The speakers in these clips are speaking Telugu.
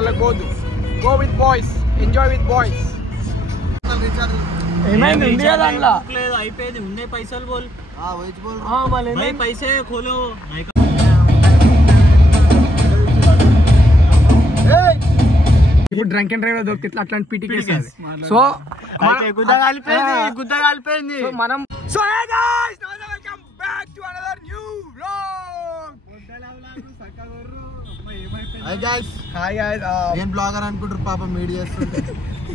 వెళ్ళకూడదు. Go with boys, enjoy with boys. ఏమైంది ఉంది కదా అందులో లేదు అయిపోయింది ఉండే పైసలు బోల్ పైసే ఖోలో ఇప్పుడు డ్రంక్ అండ్ డ్రైవ్ దొరికితే అట్లాంటి పిటికి సో గుద్ద కాలిపోయింది మనం so hey guys now welcome back to another new vlog. Hi guys నేను బ్లాగర్ అనుకుంటారు పాపం మీడియా చేస్తుంటే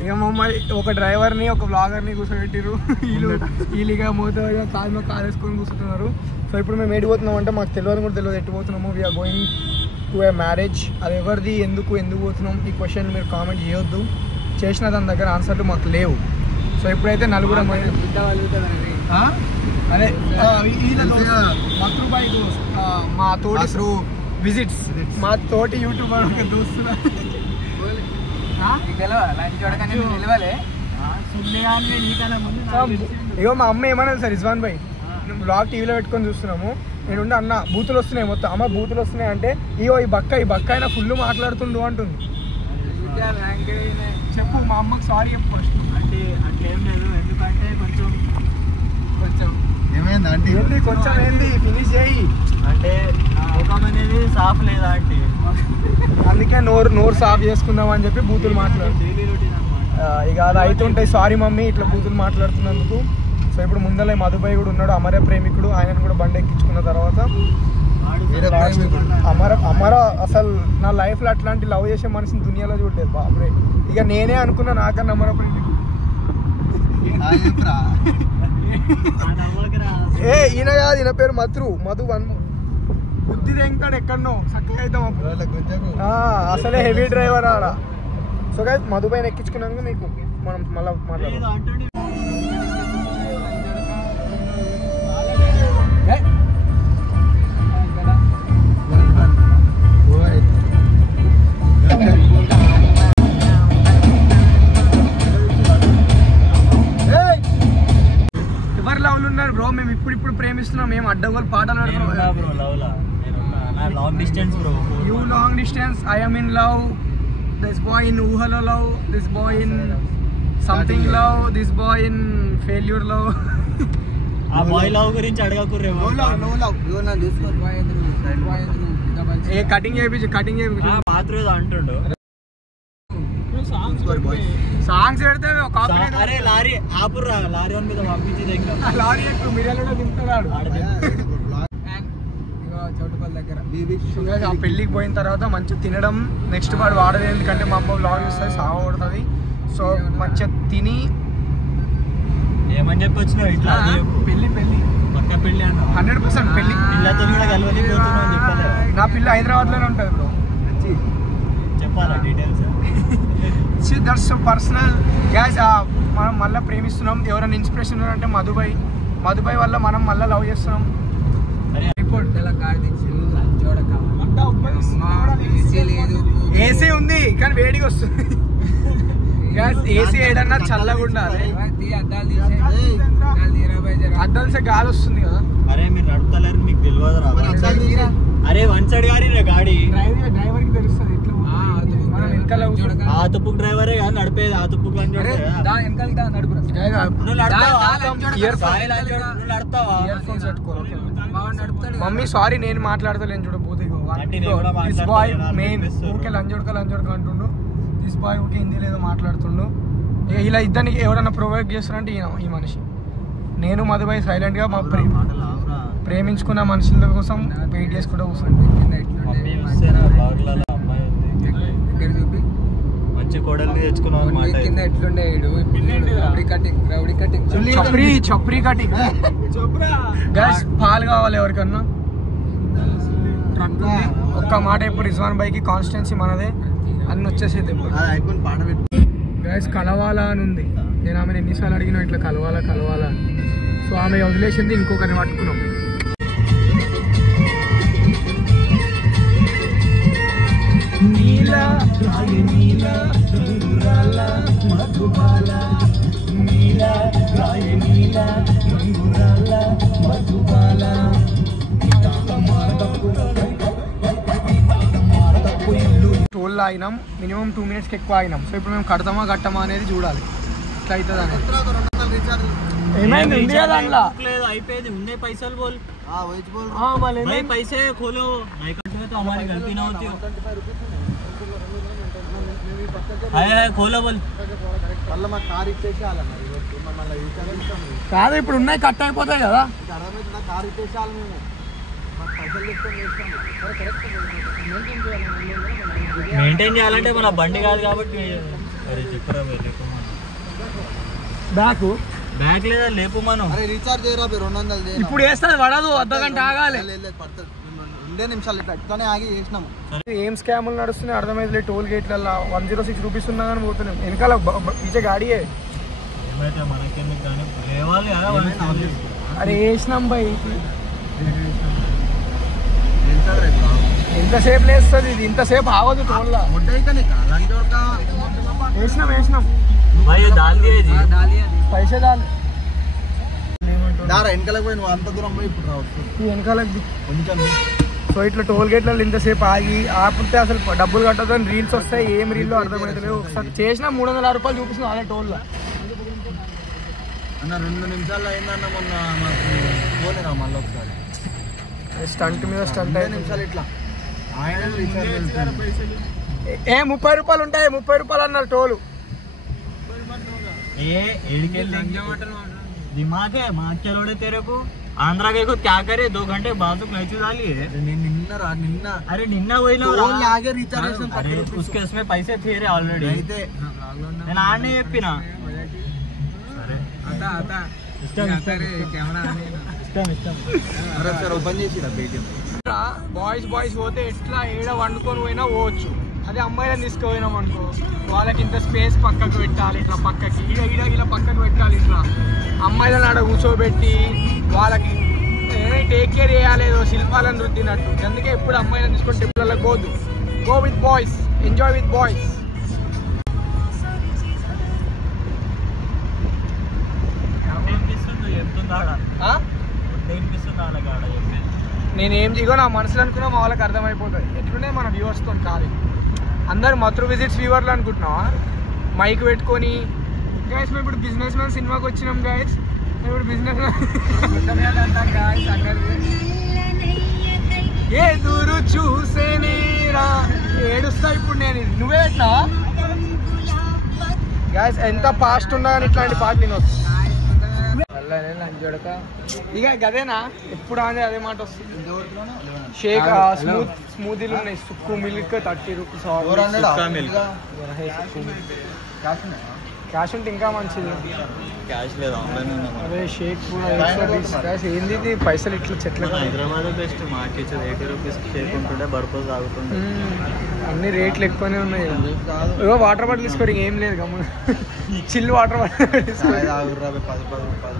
ఇక మమ్మల్ని ఒక డ్రైవర్ని ఒక బ్లాగర్ని కూర్చోబెట్టిరు. వీళ్ళుగా మోతాదుగా కాలు వేసుకొని కూర్చుంటున్నారు. సో ఇప్పుడు మేము ఏడిపోతున్నాం అంటే మాకు తెలియదు కూడా తెలియదు ఎట్టు పోతున్నాము. We're going to a marriage. అది ఎవరిది, ఎందుకు పోతున్నాం ఈ క్వశ్చన్ మీరు కామెంట్ చేయొద్దు. చేసిన దాని దగ్గర ఆన్సర్లు మాకు లేవు. సో ఇప్పుడైతే నలుగురు అదే మత్రుబాయి మా తోటి విజిట్స్ మా తోటి యూట్యూబర్ దోస్తున్నా ఇగో మా అమ్మ ఏమన్నది సార్ రిజ్వాన్ భాయ్ బ్లాగ్ టీవీలో పెట్టుకొని చూస్తున్నాము. నేను అన్న బూతులు వస్తున్నాయి మొత్తం. అమ్మ బూతులు వస్తున్నాయి అంటే ఇగో ఈ బక్క అయినా ఫుల్ మాట్లాడుతుండు అంటుంది. చెప్పు మా అమ్మకి సారీ చెప్పు ఫస్ట్. అంటే అట్లేం లేదు, ఎందుకంటే కొంచెం ఏమైందంటే ఏంటి కొంచెం ఏంటి ఫినిష్ చేయి అంటే ముఖం అనేది సాఫ్ లేదా అంటే అందుకే నోరు సాఫ్ చేసుకుందాం అని చెప్పి బూతులు మాట్లాడు. ఇక అది అవుతుంటాయి. సారీ మమ్మీ ఇట్లా బూతులు మాట్లాడుతున్నందుకు. సో ఇప్పుడు ముందలే మధుబాయి కూడా ఉన్నాడు, అమర ప్రేమికుడు. ఆయనను కూడా బండి ఎక్కించుకున్న తర్వాత అమర అసలు నా లైఫ్లో అట్లాంటి లవ్ చేసే మనిషిని దునియాలో చూడలేదు బాబురే. ఇక నేనే అనుకున్నా నాకన్నా అమర ప్రేమికుడు. ఈయన కాదు, ఈయన పేరు మధు బుద్ధి తెంకాడు ఎక్కడనో చక్కగా అవుతాం అసలే హెవీ డ్రైవర్ ఆడ. సో గైస్ మధుబాయిని ఎక్కించుకున్నాక మీకు మనం మళ్ళీ మాట్లాడదాం. ఎవరు లవ్లు ఉన్నారు బ్రో? మేము ఇప్పుడు ప్రేమిస్తున్నాం. మేము అడ్డగోలు పాటలు long distance bro. You long distance, I am in love, this boy in ఊహలో love, this boy in something love, this boy in failure love. ఆ బాయ్ లవ్ గురించి అడగకుర్రే. ఏ కటింగ్ చేయించు మాత్రం ఏదో అంటుండు. సాంగ్స్ పెడితే అరే లారీ ఆపుర్రా, లారీ వన్ మీద పంపించి లారీ ఎక్కువ మిర్యాలలో దింపుతున్నాడు. పెళ్ళికి పోయిన తర్వాత మంచిగా తినడం, నెక్స్ట్ వాడు వాడదు. ఎందుకంటే మా అమ్మ బ్లాగ్ చూస్తుంది సాగ కొడుతుంది. సో మంచిగా తిని ఏమని చెప్పొచ్చినావు ఇట్లా పెళ్ళి పక్క పెళ్ళి అన్న 100% పెళ్ళి. పిల్లతో కూడా కలవని పోతున్నావు చెప్పలే. నా పిల్ల హైదరాబాద్లోనే ఉంటుంది బ్రో. చెప్పాలా డీటెయిల్స్? That's personal gas. మనం మళ్ళీ ప్రేమిస్తున్నాం. ఎవరైనా ఇన్స్పిరేషన్ అంటే మధుబాయ్ వల్ల మనం మళ్ళీ లవ్ చేస్తున్నాం. ఏసీ ఉంది కానీ వేడిగా వస్తుంది. గ్యాస్ ఏసీ ఏడన్నా చల్లగా ఉండాలి. అద్దాల్సే గాలి వస్తుంది కదా. అరే మీరు నడుపుతలేరు, మీకు తెలియదు. అరే వన్ సైడ్ గాడి గాడి డ్రైవర్కి తెలుస్తుంది. ఆ తుప్పుకు డ్రైవరే కాదు నడిపేది. ఆ తుప్పుకు మమ్మీ సారీ నేను మాట్లాడతలేను చూడబోతే మెయిన్ ఊరికే లంజోడక అంటుండు. దిస్ బాయ్ ఊరికే హిందీ లేదో మాట్లాడుతుండు. ఇలా ఇద్దరిని ఎవరైనా ప్రొవైడ్ చేస్తారంటే ఈ మనిషి. నేను మధుబాయ్ సైలెంట్ గా మా ప్రేమించుకున్న మనుషుల కోసం వెయిట్ చేసుకుంటూ కూర్చోండి. మంచి కోడల్ని తెచ్చుకున్నాం. చప్రీ కటింగ్ గ్యాస్. పాలు కావాలి ఎవరికన్నా? ఒక్క మాట ఇప్పుడు రిజ్వాన్ భాయ్కి కాన్స్టిట్యున్సీ మనదే అన్ని వచ్చేసేది. గ్యాస్ కలవాలా అని ఉంది. నేను ఆమెను ఎన్నిసార్లు అడిగినా ఇట్లా కలవాలా అని. సో ఆమె వదిలేసింది, ఇంకొకరిని పట్టుకున్నాం. టోల్ టోల్ ఆగినాం, మినిమం 2 minutesకి ఎక్కువ ఆగినాం. సో ఇప్పుడు మేము కడతామా కట్టమా అనేది చూడాలి ఎట్లా అవుతుంది అనేది. ఏమైంది ఉంది కదా అందులో అయిపోయింది ఉన్నాయి పైసలు బోల్ మళ్ళీ भाई पैसे खोलो नहीं करते तो हमारी गलती ना होती हो है खोलो बोल మళ్ళీ మా కార్ ఇచ్చేసేయాలి మరి మళ్ళీ కాదు ఇప్పుడు ఉన్నాయి కట్ అయిపోతాయి కదా. అర్థమైంది, కార్ ఇచ్చేసేయాలి మేము. మాకు పైసలు తీసుకొని మెయింటైన్ చేయాలంటే మన బండి కాదు కాబట్టి అరే చెప్పరా బ్యాక్ బ్యాక్ లేదా లేపు మనం. అరే రీఛార్జ్ చేయరా 200 చేయరా. ఇప్పుడు వేస్తుంది పడదు, అర్ధగంట ఆగాలి. పడుతుంది 2 నిమిషాలు ఇట్లా ఇట్లానే ఆగి చేసినాము. ఏం స్కాములు నడుస్తున్నాయి అర్థమైతే. టోల్ గేట్లలో 106 రూపీస్ ఉన్నా కానీ పోతున్నాం. వెనకాల పీచే గాడియే ఏమైతే మనకెందుకు కానీ లేవాలి కదా. అరే వేసినాం బై, ఎంతసేపు లేస్తుంది ఇది, ఇంతసేపు ఆగదు టోల్లా. వేసినాం దాల్ పైసే దాలి దారా వెనకాలకు పోయి నువ్వు అంత దూరం పోయి ఇప్పుడు రావచ్చు వెనకాలకి కొంచెం. సో ఇట్లా టోల్ గేట్లలో ఇంతసేపు ఆగి ఆపితే అసలు డబ్బులు కట్టదని రీల్స్ వస్తాయి. ఏం రీల్లో అర్థమవుతలేవు. ఒకసారి చేసినా 306 రూపాయలు చూపిస్తుంది అదే టోల్లో. అన్న 2 నిమిషాలు అయిందన్న మొన్న మాకు పోలేరా మళ్ళీ ఒకసారి స్టంట్ మీద స్టంట్ 2 నిమిషాలు ఇట్లా ఆయన ఏ 30 రూపాయలు ఉంటాయి. 30 రూపాయలు అన్నారు టోలు. दिमाग है माँ चलोड़े तेरे को आंध्रा गए को क्या करे 2 घंटे बाजू मैची डाली है నిన్న अरे निन्ना वही लो ఆగే రీఛార్జ్ अरे उसके उसमें पैसे थे रे ऑलरेडी అయితే నేను ఆడనే చెప్పినా సరే అరే సార్ ఓపెన్ చేసిరా పేటిఎం. బాయ్స్ పోతే ఎట్లా ఏడ వండుకొని పోయినా పోవచ్చు. అదే అమ్మాయిలను తీసుకుపోయినాం అనుకో, వాళ్ళకి ఇంత స్పేస్ పక్కకు పెట్టాలి, ఇట్లా పక్కకి ఇలా పక్కకు పెట్టాలి. ఇట్లా అమ్మాయిలను ఆడ కూర్చోబెట్టి వాళ్ళకి టేక్ కేర్ చేయాలి, ఏదో శిల్పాలను రుద్దినట్టు. అందుకే ఎప్పుడు అమ్మాయిలను తీసుకొని టెంపుల్లకు పోదు. Go with boys, enjoy with boys. నేనేం దిగో నా మనసులో అనుకున్నా మా వాళ్ళకి అర్థమైపోతుంది. ఎట్లునే మన వ్యూవర్స్తో కాదు, అందరు మత్రు విజిట్స్ వ్యూవర్లు అనుకుంటున్నావా? మైక్ పెట్టుకొని గైస్ మేము ఇప్పుడు బిజినెస్ మ్యాన్ సినిమాకి వచ్చినాం గైస్. ఇప్పుడు బిజినెస్ ఏ దూరు చూసేనేరా ఏడుస్తా ఇప్పుడు నేను. నువ్వే ఎట్లా గైస్ ఎంత ఫాస్ట్ ఉన్నా కానీ ఇట్లాంటి పాట నేను లంచోడక ఇక గదేనా ఎప్పుడు అనేది అదే మాట వస్తుంది. షేక్ స్మూదీలు ఉన్నాయి, సుక్కు మిల్క్ 30 రూపీస్. క్యాష్ ఉంటే ఇంకా మంచిది. క్యాష్ లేదు ఆన్లైన్. అదే షేక్ కూడా ఏంది ఇది పైసలు ఇట్లా చెట్ల. Hyderabad best market 80 rupees shake ఉంటుండే బర్పస్ తాగుతుండే. అన్ని రేట్లు ఎక్కువనే ఉన్నాయి. ఏదో వాటర్ బాటిల్ తీసుకోరు, ఏం లేదు గమ్మ చిల్లు వాటర్ బాటిల్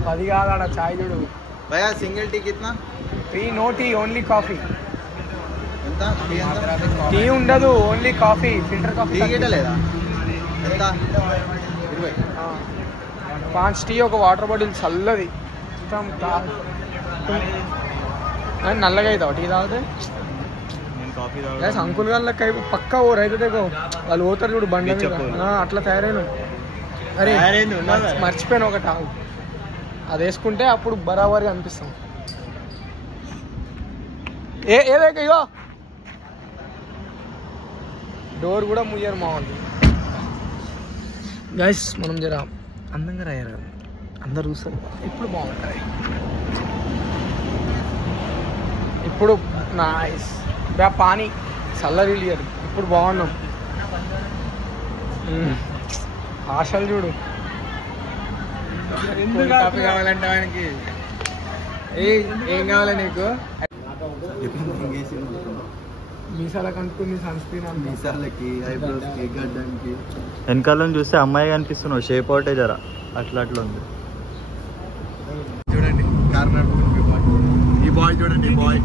10 కాదు ఆడ చాయ్ చూడు. భయ్యా సింగిల్ టీ కిतना? Tea no tea, only coffee. Tea ఉండదు, ఓన్లీ కాఫీ, ఫిల్టర్ కాఫీ. లేదా ఎంత? 20. 5 టీ ఒక వాటర్ బాటిల్ చల్లది. నల్లగా అవుతావు టీ తాగితే. అంకుల్ గారికి పక్కా ఓ రైతు దగ్గర వాళ్ళు పోతారు చూడు బండి మీద, అట్లా తయారైన. అరే మర్చిపోయాను ఒకటి, అది వేసుకుంటే అప్పుడు బరాబరి అనిపిస్తాం. ఏదైతే ఇగో డోర్ కూడా ముయ్యారు మా వాళ్ళు. గైస్ మనం జర అందంగా రాయారు, అందరు చూస్తారు. ఇప్పుడు బాగుంటుంది, ఇప్పుడు నైస్ పానీ చల్లరిలియరు. ఇప్పుడు బాగున్నాం. ఆశలు చూడు. కాఫీ కావాలంటే ఆయనకి ఏం కావాలి నీకు? మీసాలకు అనుకుంది సన్ స్క్రీన్, మీసాలకి, ఐబ్రోస్కి, గడ్డానికి. వెనకాల చూస్తే అమ్మాయి కనిపిస్తున్నావు, షేప్ అవుటే జరా అట్లా అట్లా ఉంది. చూడండి ఈ బాయ్ చూడండి, బాయ్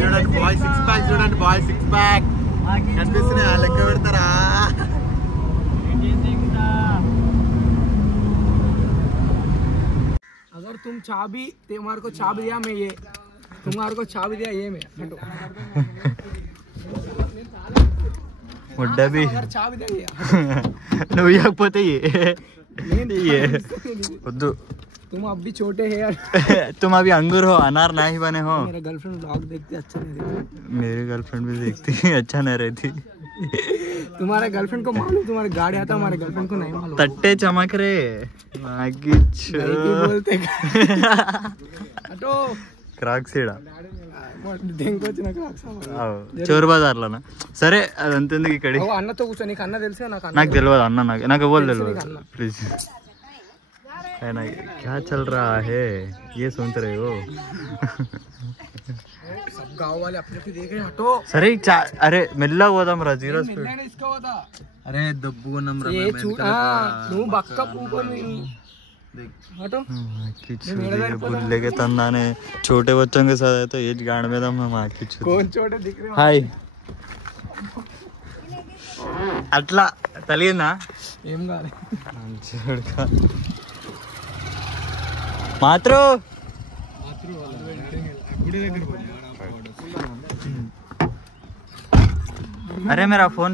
చూడండి, బాయ్ 6 ప్యాక్ చూడండి, బాయ్ 6 ప్యాక్ కనిపిస్తున్నాయి. లెక్క పెడతారా? अगर तुम चाबी तुम्हारे को चाबी दिया मैं ये, तुम्हारे को चाबी दिया ये मैं हटो. ముడ్డబి చావి దే నువ్వు ఇవ్వకపోతే వద్దు तुम अब भी छोटे हैं यार तुम अभी अंगूर हो अनार नहीं बने हो मेरा गर्लफ्रेंड व्लॉग देखती अच्छा नहीं रहती मेरी गर्लफ्रेंड भी देखती अच्छा नहीं रहती तुम्हारे गर्लफ्रेंड को मालूम तुम्हारे गाड़ी आता हमारे गर्लफ्रेंड को नहीं मालूम तट्टे चमक रहे बोलते अटो క్రాక్స్ ఈడ దేనికొచ్చిన క్రాక్స్ చోర్ బజార్లోనా సరే అదంతెందుకు ఇక్కడ అన్నతో కూర్చో నీకు అన్న తెలుసా నాకు తెలియదు అన్న నాకు ఎవరు తెలియదు ప్లీజ్ क्या चल रहा है ये सुन रहे हो सब गांव वाले अपने पे देख रहे हटो सरे अरे మెల్లగా పోదాం రా జీరో స్పీడ్ इसका होता अरे दब्बू नंबर ये तू बक्का ऊपर हटो बुल लेके तंदाने छोटे बच्चों के साथ है तो ये गाड़ में दम हम आके कौन छोटे दिख रहे हो हाय అట్లా తెలియనా ఏం కాదు మాత్రు अरे मेरा फोन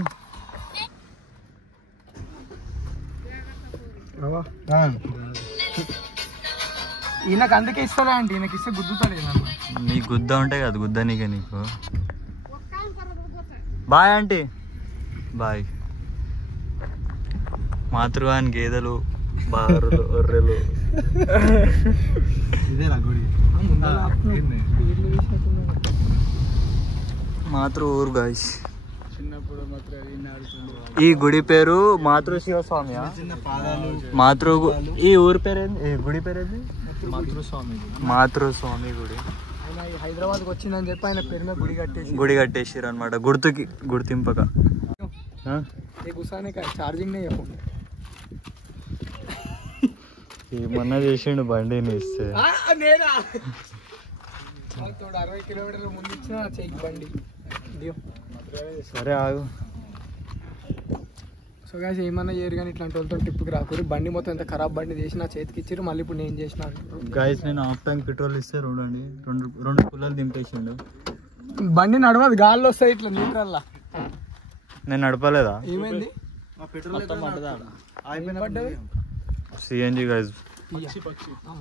ఈయనకు అందుకే ఇస్తారా అంటే ఈయనకి ఇస్తే గుద్దుతాడు నీ గుద్ద ఉంటే కదా గుద్ద నీకే నీకు బాయ్ ఆంటీ బాయ్ మాతృవాని గేదెలు బారులు ఒర్రెలు మాతృ ఊరు గాయస్ ఈ గుడి పేరు మాతృ శివస్వామి మాతృ ఈ ఊరి పేరేంది ఈ గుడి పేరేంది మాతృస్వామి గుడి హైదరాబాద్ కి వచ్చిందని చెప్పి ఆయన పేరు మీద గుడి కట్టేసారు అనమాట గుర్తింపక చార్జింగ్ ఏమన్నా చేసిండు బండిని ఇస్తే 60 కిలోమీటర్ల ముందు ఇచ్చిన చెయ్యి బండి సరే ఆగు సో గాయస్ ఏమన్నా చేయరు కానీ ఇట్లాంటి వాళ్ళతో ట్రిప్కి రాకూరు బండి మొత్తం ఎంత ఖరాబ్ బండి చేసి నా చేతికి ఇచ్చారు మళ్ళీ ఇప్పుడు నేను చేసిన గాయస్ నేను హాఫ్ ట్యాంక్ పెట్రోల్ ఇస్తే చూడండి రెండు పుల్లలు దింపేసిండు బండి నడవదు గాల్లో వస్తాయి ఇట్లా న్యూట్రల్లా నేను నడపలేదా ఏమైంది సిఎన్జి గాయస్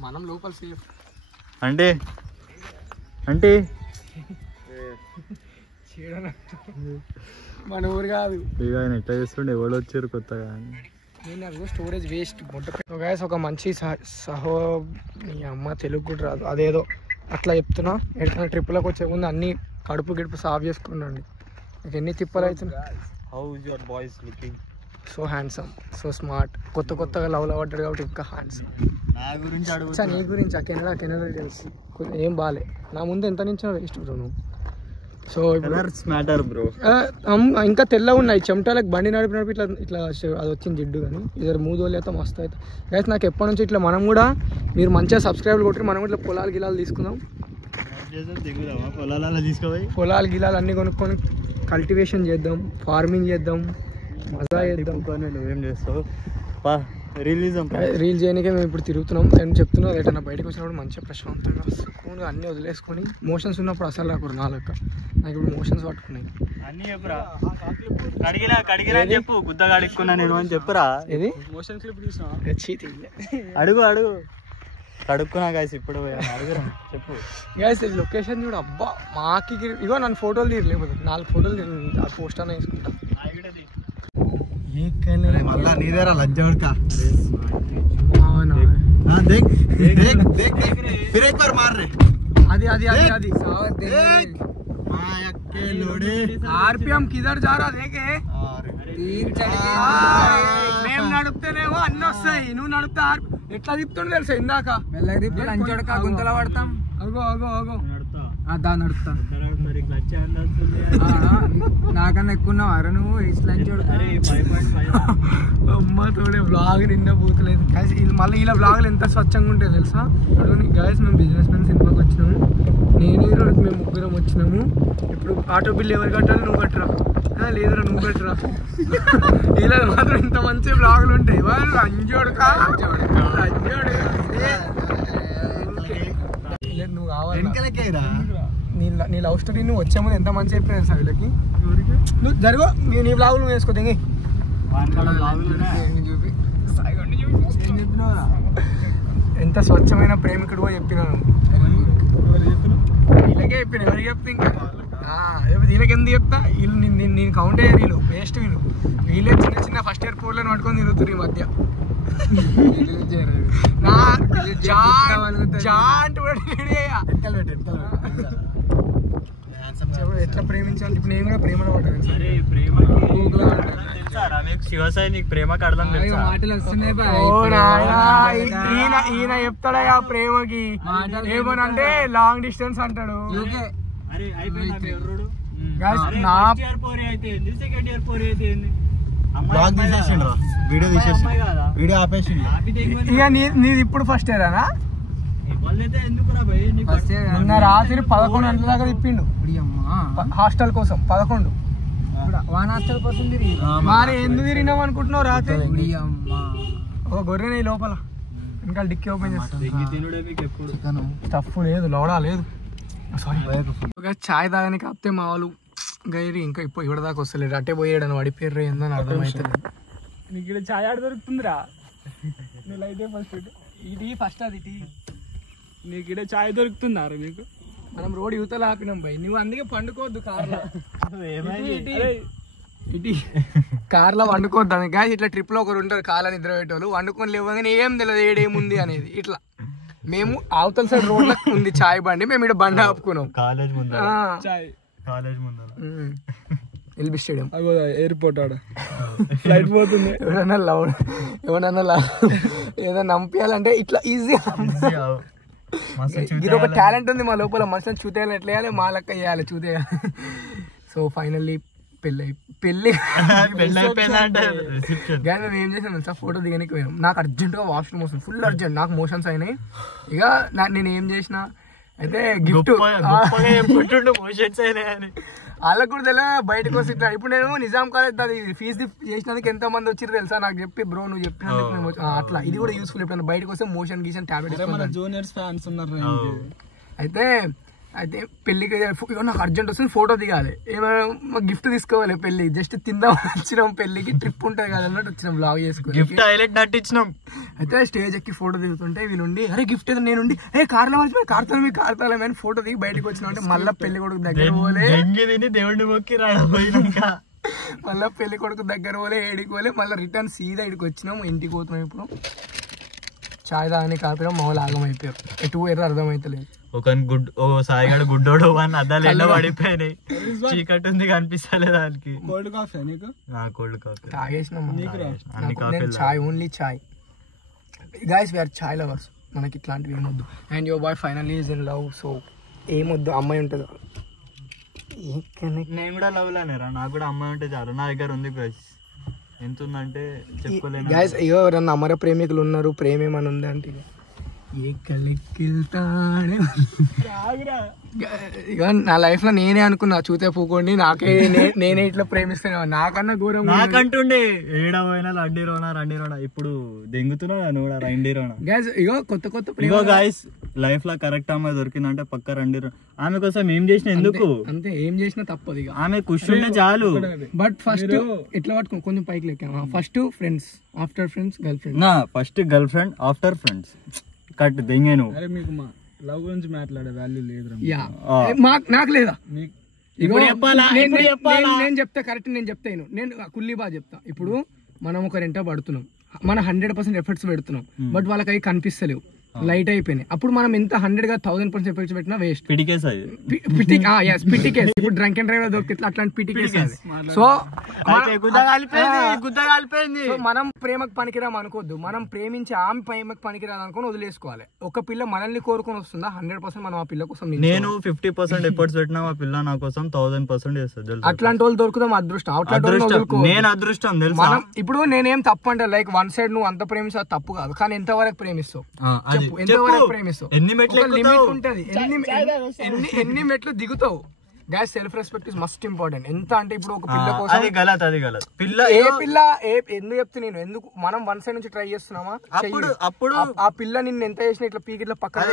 మనం లోపల సేఫ్ అంటే మన ఊరు కాదు ఇక ఆయన ఎట్లా చేస్తుండే ఎవరు వచ్చారు కొత్తగా నేను స్టోరేజ్ వేస్ట్ గాయస్ ఒక మంచి సహో మీ అమ్మ తెలుగు కూడా రాదు అదేదో అట్లా చెప్తున్నా ఎట్లా ట్రిప్లోకి వచ్చే ముందు అన్ని కడుపు గిడుపు సాఫ్ చేసుకున్నాండి మీకు ఎన్ని తిప్పలు అవుతున్నాయి సో హ్యాండ్సమ్ సో స్మార్ట్ కొత్తగా లవ్ పడ్డాడు కాబట్టి ఇంకా హ్యాండ్సమ్ నీ గురించి కెనడా తెలుసు ఏం బాగాలే నా ముందు ఎంత నుంచో వేస్ట్ బ్రో నువ్వు సో బ్రో ఇంకా తెల్లగా ఉన్నాయి చెమటలకు బండి నడిపి ఇట్లా అది వచ్చింది జిడ్డు కానీ ఇద్దరు మూదోళ్ళు అయితే మస్తు అవుతాయి అయితే నాకు ఎప్పటి నుంచి ఇట్లా మనం కూడా మీరు మంచిగా సబ్స్క్రైబ్ కొట్టి మనం ఇట్లా పొలాలు గిలాలు తీసుకుందాం పొలాలు గిలాలు అన్నీ కొనుక్కొని కల్టివేషన్ చేద్దాం ఫార్మింగ్ చేద్దాం మజా చేద్దాం నువ్వేం చేస్తావు రీల్ చేయడానికే మేము ఇప్పుడు తిరుగుతున్నాం నేను చెప్తున్నా ఎటన్నా బయటకు వచ్చినప్పుడు మంచిగా ప్రశాంతంగా సుఖంగా అన్నీ వదిలేసుకొని మోషన్స్ ఉన్నప్పుడు అసలు రాకూడదు నా లెక్క నాకు ఇప్పుడు మోషన్స్ పట్టుకున్నాయి చెప్పు గుద్దగా అడుక్కున్నా నేను అని చెప్పురా ఇది మోషన్ క్లిప్ తీసిన అడుగు కడుక్కున్నా గాయస్ ఇప్పుడు అడుగురా చెప్పు గాయస్ లొకేషన్ చూడు అబ్బా మాకి ఇగో నన్ను ఫోటోలు తీయలేకపోతే 4 ఫోటోలు పోస్ట్ అన్న వేసుకుంటా మళ్ళా నీదేరా లంచ ఉడక అది ఆర్పిఎం కిదర్ जा रहा देखे మేము నడుపుతేనేమో అన్నీ వస్తాయి నువ్వు నడుపుతా ఎట్లా తిప్పుతుండే తెలుసా ఇందాక మెల్లగా తిప్పి లంచ్ ఉడక గుంతలో పడతాం అగో దా నడుపుతా నాకన్నా ఎక్కువ అర నువ్వు లంచ్ అమ్మ తోడే బ్లాగ్ నిండా పోతలేదు మళ్ళీ ఇలా బ్లాగులు ఎంత స్వచ్ఛంగా ఉంటాయి తెలుసా గాయస్ మేము బిజినెస్ మ్యాన్ సినిమాకి వచ్చినాము నేను ఈరోజు మేము ముగ్గురం వచ్చినాము ఇప్పుడు ఆటో బిల్ ఎవరు కట్టాలి నువ్వు కట్టరా లేదురా నువ్వు కట్టరా ఇలా మాత్రం ఇంత మంచి బ్లాగులు ఉంటాయి వాళ్ళు నువ్వు కావాలి నీ లవ్ స్టోరీ నువ్వు వచ్చే ముందు ఎంత మంచి చెప్పినా తెలుసా వీళ్ళకి నువ్వు జరుగు నీ బ్లాగ్ నువ్వు వేసుకో దిగి ఎంత స్వచ్ఛమైన ప్రేమికుడు చెప్పినాను వీళ్ళకే చెప్పిన ఎవరికి చెప్తా ఇంకా వీళ్ళకి ఎందుకు చెప్తా వీళ్ళు నేను కౌంట్ అయ్యారు వీళ్ళు వేస్ట్ వీళ్ళే చిన్న చిన్న ఫస్ట్ ఇయర్ పోర్లను పట్టుకొని తిరుగుతారు ఈ మధ్య ఎట్లా ప్రేమించాలి ఇప్పుడు నేను కూడా ప్రేమలో పడ్డాను శివసాయి నీకు ప్రేమకు అర్థం ఈయన చెప్తాడా ప్రేమకి ఏమనంటే లాంగ్ డిస్టెన్స్ అంటాడు ఇక నీది ఇప్పుడు ఫస్ట్ ఇయర్ నిన్న రాత్రి 11 గంటల దాకా తిప్పిండు హాస్టల్ కోసం 11 హాస్టల్ కోసం మరి ఎందుకు తిరిగినాం అనుకుంటున్నావు రాత్రి ఒక గొర్రె లోపల ఇంకా డిక్కీ ఓపెన్ చేస్తాను స్టఫ్ లేదు లోడా లేదు సారీ చాయ్ తాగడానికి కాస్తే మా వాళ్ళు గైరి ఇంకా ఇప్పుడు ఇవ్వదాకా వస్తలేదు అట్టే పోయాడని వాడిపోయారు ఏందని అర్థమవుతుంది నీకు ఇక్కడ చాయ్ ఆడ దొరుకుతుందిరా అయితే ఫస్ట్ ఇది ఫస్ట్ అది టీ నీకు ఇక్కడ చాయ్ దొరుకుతుందారా మీకు మనం రోడ్ యువతలు ఆపినాం భయ్ నువ్వు అందుకే పండుకోవద్దు కార్లో ఇటీ కార్లో వండుకోవద్దు అని గాయ ఇట్లా ట్రిప్ లో ఒకరు ఉంటారు కాళ్ళ నిద్ర పెట్టేవాళ్ళు వండుకొని లేవగానే ఏం తెలియదు ఏడేముంది అనేది ఇట్లా మేము అవతల సైడ్ రోడ్ లో ఉంది చాయ్ బండి మేము ఇక్కడ బండి ఆపుకున్నాం కాలేజ్ ఎల్బీ స్టేడియం ఎయిర్పోర్ట్ ఆడ ఫ్లైట్ పోతుంది ఎవరన్నా ఏదైనా నంపించాలంటే ఇట్లా ఈజీగా ఇది ఒక టాలెంట్ ఉంది మా లోపల మనుషులను చూతేయాలి ఎట్లా వేయాలి మా లెక్క వేయాలి చూతేయాలి సో ఫైనల్లీ పెళ్ళి కానీ మేము ఏం చేసాం సార్ ఫోటో దిగడానికి పోయాం నాకు అర్జెంట్గా వాష్రూమ్ వస్తుంది ఫుల్ అర్జెంట్ నాకు మోషన్స్ అయినాయి ఇక నేను ఏం చేసిన అయితే గిఫ్ట్ వాళ్ళకు కూడా తెలియదు బయటకు వస్తే ఇట్లా ఇప్పుడు నేను నిజాం కాలేజ్ అది ఫీజు చేసినందుకు ఎంత మంది వచ్చారు తెలుసా నాకు చెప్పి బ్రో నువ్వు చెప్పినందుకు అట్లా ఇది కూడా యూస్ఫుల్ ఎప్పుడైనా బయటకు వస్తే మోషన్ గీషన్ టాబ్లెట్ జూనియర్స్ ఫ్యాన్స్ ఉన్నారు అయితే పెళ్లికి నాకు అర్జెంట్ వస్తుంది ఫోటో దిగాలి ఏమైనా గిఫ్ట్ తీసుకోవాలి పెళ్లి జస్ట్ తిందాం వచ్చినాం పెళ్లికి ట్రిప్ ఉంటుంది కదా అన్నట్టు వచ్చినాం బ్లాగ్ చేసుకోవాలి అయితే స్టేజ్ ఎక్కి ఫోటో దిగుతుంటే వీళ్ళుండి అరే గిఫ్ట్ ఏదో నేనుండి కార్లో మర్చిపోయి కార్తాలమే అని ఫోటో దిగి బయటకు వచ్చినా అంటే మళ్ళీ పెళ్లి కొడుకు దగ్గర పోలే దేవుడిని మొక్కి మళ్ళీ పెళ్లి కొడుకు దగ్గర పోలే ఏడికి పోలే మళ్ళీ రిటర్న్ సీదా ఇడికి వచ్చినాం ఇంటికి పోతున్నాం ఇప్పుడు చాయ్ తాగని కాకపోయినా మామూలు ఆగం అయిపోయారు ఎటు పోయారు అర్థమైతలేదు ఒక సాయిగాడు గుడ్డోడు అని అద్దాలు ఎండ పడిపోయినాయి చీకటి ఉంది కనిపిస్తలే దానికి కోల్డ్ కాఫీ నీకు కోల్డ్ కాఫీ తాగేసినాం చాయ్ ఓన్లీ చాయ్ గైస్ వీఆర్ చాయ్ లవర్స్ మనకి ఇట్లాంటివి ఏమొద్దు and your boy finally is in love so ఏమొద్దు అమ్మాయి ఉంటుంది నేను కూడా లవ్ లానేరా నాకు కూడా అమ్మాయి ఉంటే చాలు నా దగ్గర ఉంది ఎంత ఉందంటే చెప్పుకోలేను గైస్ అయ్యో ఎవరన్నా అమర ప్రేమికులు ఉన్నారు ప్రేమ ఏమని ఉంది అంటే ఇక నా లైఫ్ లో నేనే అనుకున్నా చూతే పూకోండి నాకే నేనే ఇట్లా ప్రేమిస్తాను నాకన్నా దూరం నాకంటుండే ఏడా పోయినా రండి ఇప్పుడు దెంగుతున్నా గైస్ ఇగో కొత్త ఇగో గైస్ లైఫ్ లో కరెక్ట్ అమ్మాయి దొరికిందంటే పక్క రండి ఆమె కోసం ఏం చేసిన ఎందుకు అంతే ఏం చేసినా తప్పదు ఇక ఆమె కూర్చుంటే చాలు బట్ ఫస్ట్ ఎట్లా పట్టుకో కొంచెం పైకి లెక్క first friends after friends girl friend first girl friend after friends cut దెంగేను మీకు మా లవ్ గురించి మాట్లాడే వాల్యూ లేదు నాకు లేదా నేను చెప్తా కరెక్ట్ నేను చెప్తాను నేను కుల్లి బాగా చెప్తా ఇప్పుడు మనం ఒకరింట పడుతున్నాం మన 100% ఎఫర్ట్స్ పెడుతున్నాం బట్ వాళ్ళకి అవి కనిపిస్తలేవు లైట్ అయిపోయినాయి అప్పుడు మనం ఎంత 100గా 1000% ఎఫర్ట్స్ పెట్టినా వేస్ట్ పిటికేస్ ఇప్పుడు డ్రంక్ అండ్ డ్రైవ్ దొరికితే అట్లాంటి పిటికేస్ సో మనం ప్రేమకు పనికిరాం అనుకోవద్దు మనం ప్రేమించి ఆమె ప్రేమకు పనికిరాదు అనుకుని వదిలేసుకోవాలి ఒక పిల్ల మనల్ని కోరుకొని వస్తుందా 100% మనం ఆ పిల్ల కోసం నేను 50% ఎఫర్ట్స్ పెట్టినా ఆ పిల్ల నా కోసం 1000% చేస్తుంది అట్లాంటి వాళ్ళు దొరుకుతాం అదృష్టం నేను అదృష్టం తెలుసు ఇప్పుడు నేనేం తప్పు అంటే లైక్ వన్ సైడ్ నువ్వు అంత ప్రేమిస్తావు తప్పు కాదు కానీ ఎంతవరకు ప్రేమిస్తావు ఎంతవరకు ప్రేమిస్తావు లిమిట్ ఉంటది ఎన్ని మెట్లు దిగుతావు guys self respect is must important ఎంత అంటే ఇప్పుడు ఒక పిల్ల కోసం పిల్ల ఎందుకు చెప్తే నేను ఎందుకు మనం వన్ సైడ్ నుంచి ట్రై చేస్తున్నామా అప్పుడు ఆ పిల్ల నిన్ను ఎంత చేసినా ఇట్లా పీకి ఇట్లా పక్కన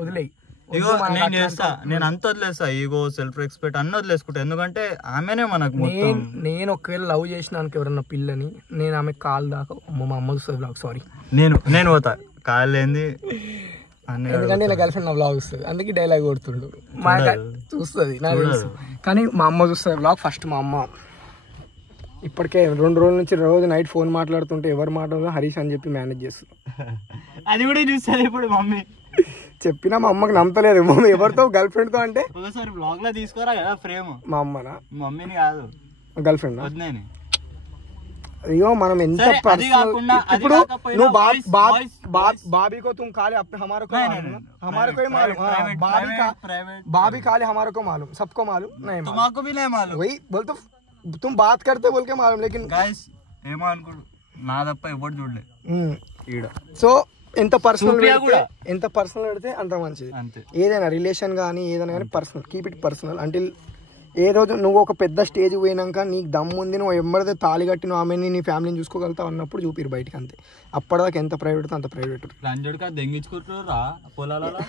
వదిలేయి ఇగో నేను చేస్తా, నేను అంత వదిలేస్తా, ఈగో సెల్ఫ్ రెస్పెక్ట్ అన్ని వదిలేసుకుంటా. ఎందుకంటే ఆమెనే మనకు మొత్తం. నేను ఒకవేళ లవ్ చేసినానికి ఎవరన్నా పిల్లని, నేను ఆమె కాల్ దాకా మా అమ్మ చూస్తుంది బ్లాగ్. సారీ, నేను పోతా కాళ్ళు ఏంది, ఎందుకంటే నా గర్ల్ ఫ్రెండ్ నా బ్లాగ్ చూస్తుంది, అందుకే డైలాగ్ కొడుతుండు. మా చూస్తుంది నాకు తెలుసు, కానీ మా అమ్మ చూస్తుంది బ్లాగ్. ఫస్ట్ మా అమ్మ ఇప్పటికే 2 రోజుల నుంచి రోజు నైట్ ఫోన్ మాట్లాడుతుంటే ఎవరు మాట్లాడదో హరీష్ అని చెప్పి మేనేజ్ చేస్తుంది. అది కూడా చూస్తుంది ఇప్పుడు మమ్మీ. చెప్పినా మా అమ్మకి నమ్మతలేదు. మమ్మీ ఎవరితో గర్ల్ ఫ్రెండ్ తో అంటే ఒకసారి బ్లాగ్ లో తీసుకోరా కదా ఫ్రేమ్. మా అమ్మనా? మమ్మీని కాదు, గర్ల్ ఫ్రెండ్. వద్దని. అయ్యో మనం ఎంత పర్సనల్. ఇప్పుడు నువ్వు బాబీ को तुम खाली अपने हमारे को मालूम, भाभी खाली हमारे को मालूम, सबको मालूम नहीं, तुमको भी नहीं मालूम. वही बोल तो तुम बात करते बोल के मालूम, लेकिन गाइस ఏమో అనుకోడు, నా తప్ప ఎవరు చూడలే ఈడ. సో ఎంత పర్సనల్ పెడితే అంత మంచిది. ఏదైనా రిలేషన్ కానీ ఏదైనా కానీ personal, keep it personal until ఏ రోజు నువ్వు ఒక పెద్ద స్టేజ్ పోయినాక నీకు దమ్ము ఉంది, నువ్వు ఎవరిదే తాళి కట్టి నువ్వు ఆమెని నీ ఫ్యామిలీని చూసుకోగలుగుతావు అన్నప్పుడు చూపిరు బయటకి, అంతే. అప్పటిదాకా ఎంత ప్రైవేట్ అంత ప్రైవేట్. లంజోడ్కా దెంగించుకుంటారా పొలాలలో.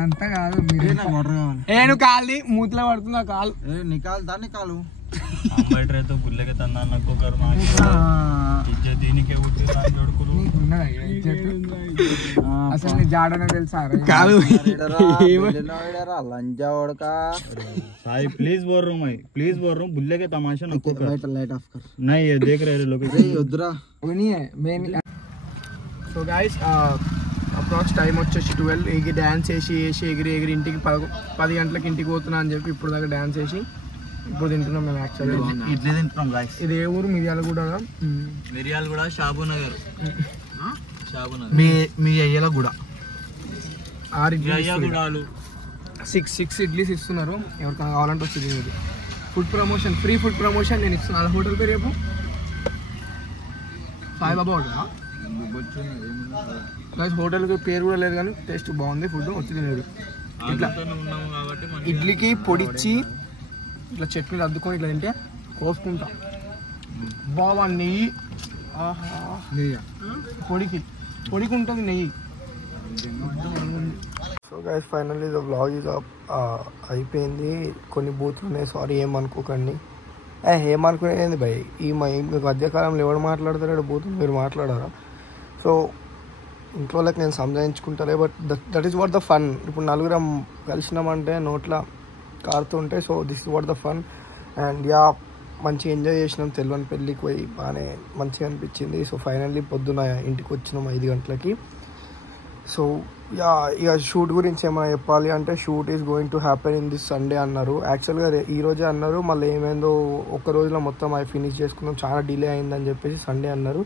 అంతా కాదు, నేను కాలి మూతిలో పడుతున్నా కాలు నికాలు అంబేడ్కర్ బుల్లెకి తన్నాకు అసలు నీ జాడనే తెలుసా? కాదు లంజా साई प्लीज बोल रहा हूँ मैं, प्लीज बोल रहा हूँ, बुल्ले के तमाशा नको कर. लाइट ऑफ कर. नहीं ये देख रहे लोग उधरा वो नहीं है main. So guys approx time వచ్చేసి 12. డ్యాన్స్ వేసి ఎగిరి ఇంటికి 10 గంటలకు ఇంటికి పోతున్నా అని చెప్పి ఇప్పుడు దాకా డ్యాన్స్ వేసి ఇప్పుడు తింటున్నాం మేము. యాక్చువల్లీ ఇడ్లీ తింటున్నాం గాయ్స్. ఇది ఏ ఊరు? మిర్యాలగూడ. షాబునగర్. మీ అయ్యలగూడ. 6 ఇడ్లీస్ ఇస్తున్నారు, ఎవరికైనా కావాలంటే వచ్చింది. ఇది food promotion, free food promotion నేను ఇస్తున్నాను. హోటల్ పేరు రేపు సాయిబాబా హోటల్. హోటల్ పేరు కూడా లేదు కానీ టేస్ట్ బాగుంది, ఫుడ్ వచ్చి తినేది. ఇట్లా ఇడ్లీకి పొడిచ్చి ఇట్లా చట్నీలు అద్దుకొని ఇట్లా తింటే కోసుకుంటా బాగా. నెయ్యి పొడికి ఉంటుంది నెయ్యి. So guys finally the vlog is up. అయిపోయింది. కొన్ని బూతులు ఉన్నాయి, సారీ ఏమనుకోకండి. ఏమనుకునేది భయ్, ఈ మధ్యకాలంలో ఎవరు మాట్లాడతారో బూతులు మీరు మాట్లాడారా? సో ఇంట్లో వాళ్ళకి నేను సంజాయించుకుంటారే, but that is what the fun. ఇప్పుడు నలుగురం కలిసినామంటే నోట్లా కారుతుంటే, so this is what the fun. And yeah మంచిగా ఎంజాయ్ చేసినాం. తెలియని పెళ్ళికి పోయి బాగానే మంచిగా అనిపించింది. సో ఫైనల్లీ పొద్దున ఇంటికి వచ్చినాం 5 గంటలకి. సో యా ఇక షూట్ గురించి ఏమైనా చెప్పాలి అంటే, shoot is going to happen in this Sunday అన్నారు. యాక్చువల్గా ఈరోజే అన్నారు, మళ్ళీ ఏమైందో ఒక్క రోజులో మొత్తం అవి ఫినిష్ చేసుకున్నాం, చాలా డిలే అయిందని చెప్పేసి సండే అన్నారు.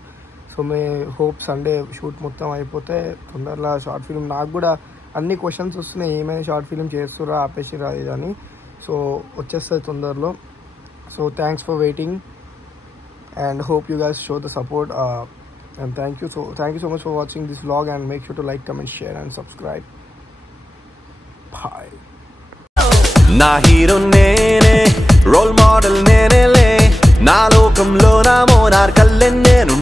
సో మే హోప్ సండే షూట్ మొత్తం అయిపోతే తొందరలో షార్ట్ ఫిల్మ్. నాకు కూడా అన్ని క్వశ్చన్స్ వస్తున్నాయి, ఏమైనా షార్ట్ ఫిల్మ్ చేస్తురా ఆపేసిరా ఇదని. సో వచ్చేస్తుంది తొందరలో. So thanks for waiting and hope you guys show the support, and thank you so much for watching this vlog, and make sure to like, comment, share and subscribe. Bye. నా హీరో నేనే, రోల్ మోడల్ నేనే లే, నా లోకంలో నా మోనార్కల్లే నేను.